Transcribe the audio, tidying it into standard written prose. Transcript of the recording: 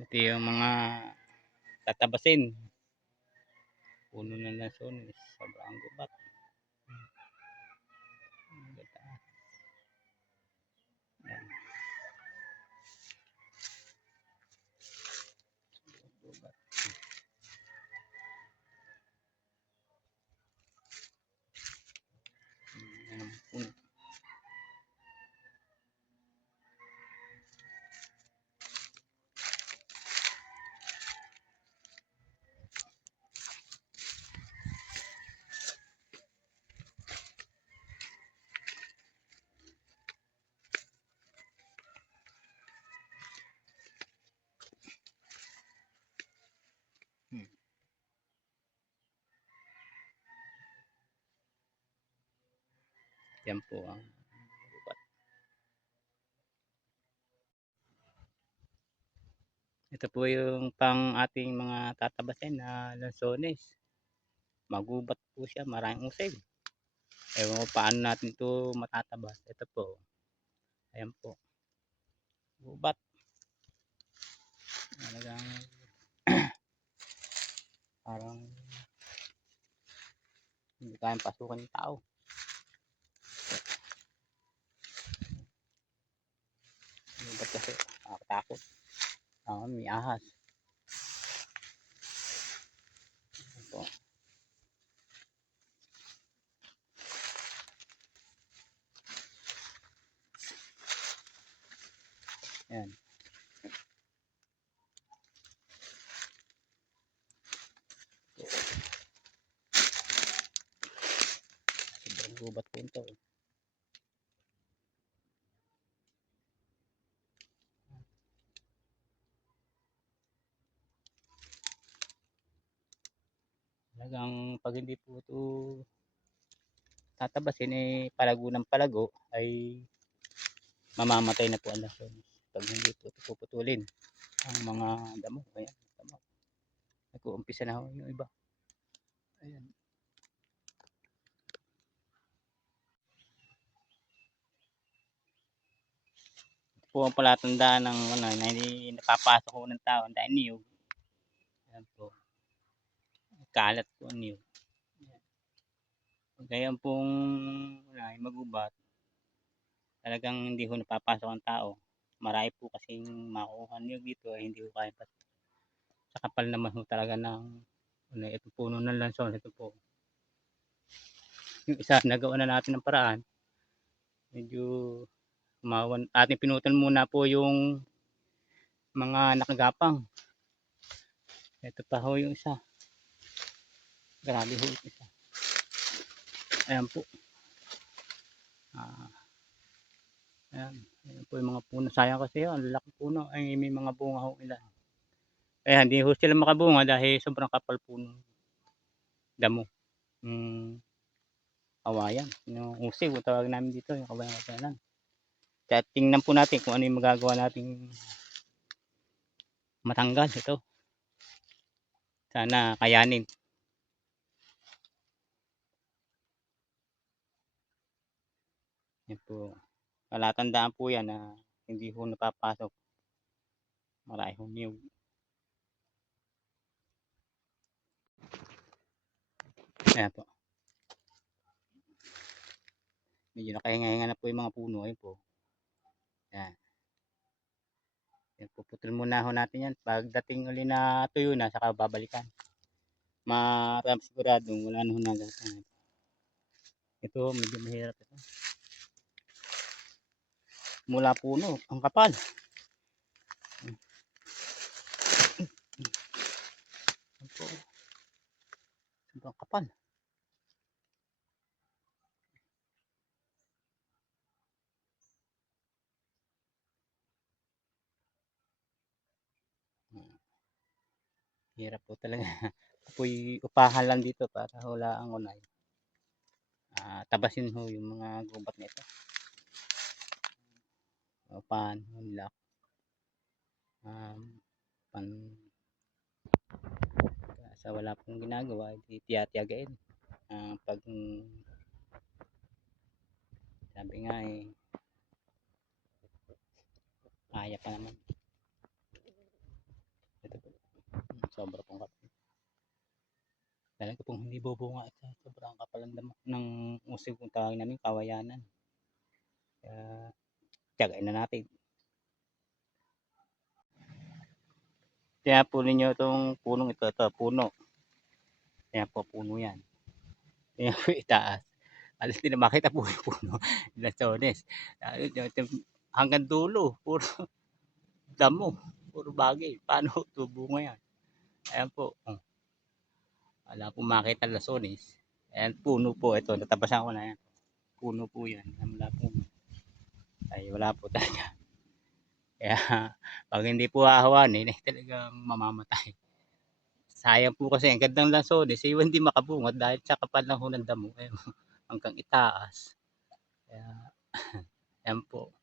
Ito yung mga tatabasin. Puno ng lansones. Sobrang gubat. Ayan, gubat. Ayan ang puno. Hmm. Yan po ang gubat. Ito po yung pang ating mga tatabasin na lansones. Magubat po siya. Maraming usay. Ewan ko paano natin ito matatabas. Ito po. Ayan po. Gubat. Talagang parang hindi kayang pasukan yung tao. Gubat kasi. Nakakatakot. May ahas. Ayan po. Ayan. Sobrang gubat po ito. Talagang pag hindi po ito tatabasin palago ng palago ay mamamatay na po ang lason. Pag hindi po ito puputulin ang mga damo. Ayan. Damo. Nag-uumpisa na yung iba. Ayan. Ito po ang palatandaan ng na hindi napapasok ko ng tao dahil niyog. Ayan po. Kalat po ang niyog. Kaya pong magubat, talagang hindi ho napapasok ang tao. Marami po kasing makukuha niyog dito ay hindi ko kaya pa. Sa kapal naman ho talaga ng ito puno ng lanson. Ito po. Yung isa, nagawa na natin ng paraan. Medyo umawan. Ating pinutan muna po yung mga nakagapang. Ito pa ho yung isa. Grabe ho yung isa. Ayan po. Ayan. Ayan po yung mga puno. Sayang kasi yun. Ang laki puno. Ay may mga bunga ho ilan. Kaya hindi ho sila makabunga dahil sobrang kapal po ng damo. Kawayan. Yung usi, kung tawag namin dito. Yung kawayan-kawayanan. Kaya tingnan po natin kung ano yung magagawa nating matanggal ito. Sana kayanin. Yan po. Palatandaan po yan na hindi ho napapasok. Marami hong niyog. Ayan po. Medyo nakahinga-hinga na po yung mga puno. Ayan po. Ayan. Yan, puputol muna ho natin yan. Pagdating uli na tuyo na, saka babalikan. Marami siguradong wala na ho nagatan. Ito, medyo mahirap ito. Mula puno, ang kapal. Ito, ang kapal. Hirap po talaga. Apoy upahan lang dito para wala ang unay. Tabasin ho yung mga gubat nito. Upahan, unlock. Pan sa wala pong ginagawa, di tiyatiyagain. Pag sabi nga kaya pa naman. ibubunga ito. Sobrang kapal ng usig kung tawagin namin, kawayanan. Kaya tiyagain na natin. Kaya po ninyo itong punong ito, puno. Kaya po puno yan. Kaya po itaas. Alas din na makita po yung puno. Lansones. Hanggang dulo, puro damo, puro bagay. Paano tubunga yan? Ayan po. Wala po makita lansones. Ayan, puno po ito. Natabasan ko na yan. Puno po yan. Wala po. Ay, wala po talaga. Kaya, pag hindi po hahawanin, talagang mamamatay. Sayang po kasi ang gandang lansones, hindi makabungat dahil sa kapal ng damo. Hanggang itaas. Kaya, yan po.